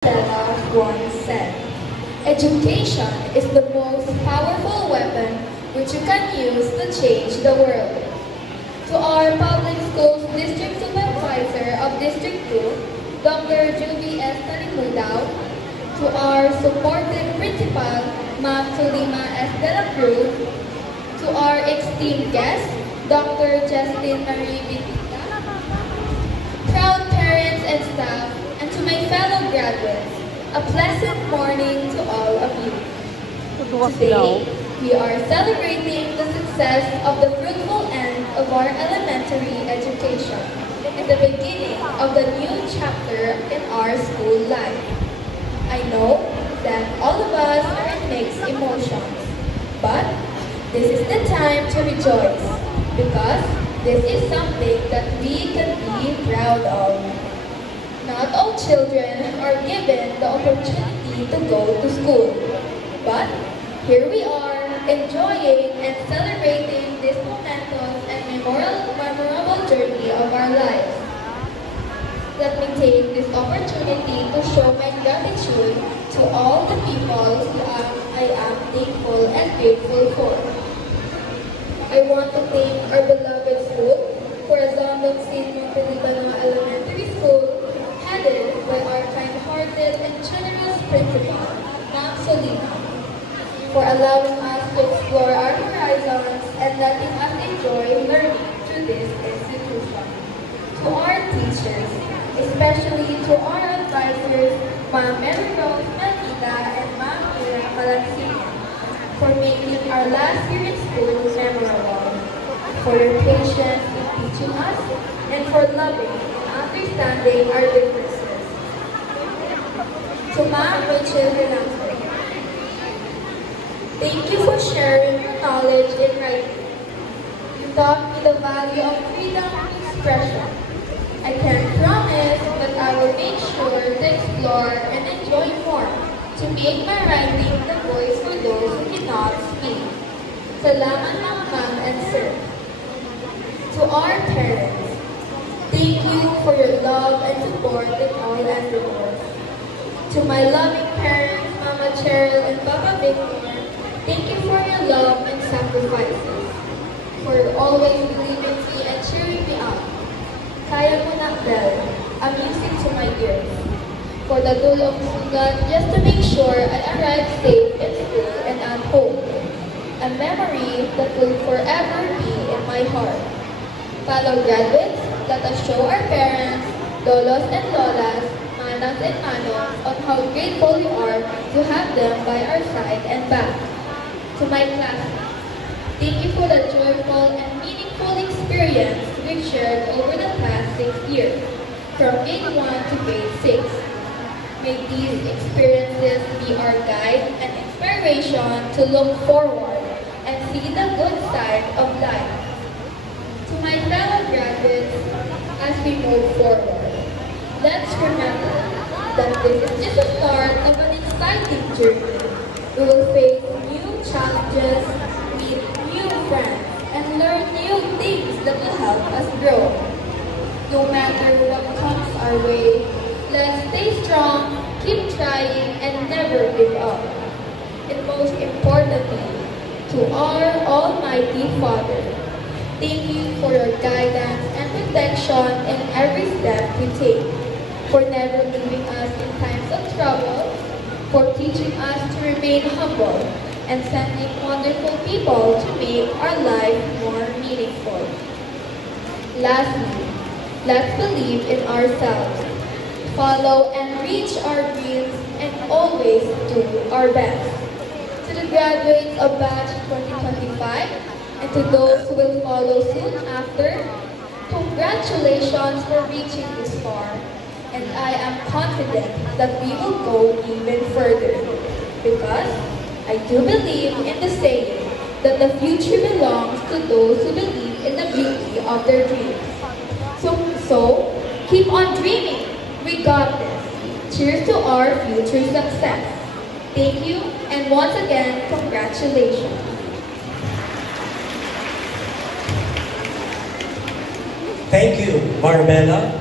Mandela once said, "Education is the most powerful weapon which you can use to change the world." To our public schools district supervisor of District 2, Dr. Juby S. Talimudao, to our supported principal, Ma'am Sulima S. De La Cruz, to our esteemed guest, Dr. Justin Marie Vitita, proud parents and staff, and to my fellow graduates, a pleasant morning to all of you. Today, we are celebrating the success of the fruitful end of our elementary education and the beginning of the new chapter in our school life. I know that all of us are in mixed emotions, but this is the time to rejoice because this is something that we can be proud of. Not all children are given the opportunity to go to school, but here we are enjoying and celebrating this momentous and memorable journey of our lives. Let me take this opportunity to show my gratitude to all the people who I am thankful and grateful for. I want to thank our beloved school, Corazon St. Montelibano Elementary School, headed by our kind-hearted and generous principal, Ma'am Solina, for allowing us to explore our horizons and letting us enjoy learning through this institution. To our teachers, especially to our advisors, Ma'am Mary Rose Malvita and Ma'am Ira Palansina, for making our last year in school memorable, for your patience in teaching us, and for loving and understanding our differences. To Ma'am Rachel Velasco, thank you for sharing your knowledge in writing. You taught me the value of freedom of expression. I can't promise, but I will make sure to explore and enjoy more to make my writing the voice for those who cannot speak. Salamat ma'am and sir. To our parents, thank you for your love and support in all endeavors. To my loving parents, Mama Cheryl and Papa Victor, thank you for your love and sacrifices, for always believing me and cheering me up. Kaya mo na, Bell, a music to my ears. For the dulo of sugat, just to make sure I arrive safe in school and at home. A memory that will forever be in my heart. Fellow graduates, let us show our parents, lolos and lolas, manas and manos on how grateful we are to have them by our side and back. To my classmates, thank you for the joyful and meaningful experience we've shared over the past 6 years, from grade 1 to grade 6. May these experiences be our guide and inspiration to look forward and see the good side of life. To my fellow graduates, as we move forward, let's remember that this is just the start of an exciting journey. We will face new challenges, meet new friends, and learn new things that will help us grow. No matter what comes our way, let's stay strong, keep trying, and never give up. And most importantly, to our Almighty Father, thank you for your guidance and protection in every step we take, for never leaving us in times of trouble, for teaching us to remain humble, and sending wonderful people to make our life more meaningful. Lastly, let's believe in ourselves, follow and reach our dreams, and always do our best. To the graduates of Batch 2025, and to those who will follow soon after, congratulations for reaching this far, and I am confident that we will go even further, because I do believe in the saying that the future belongs to those who believe in the beauty of their dreams. So keep on dreaming. We got this. Cheers to our future success. Thank you, and once again, congratulations. Thank you, Marbella.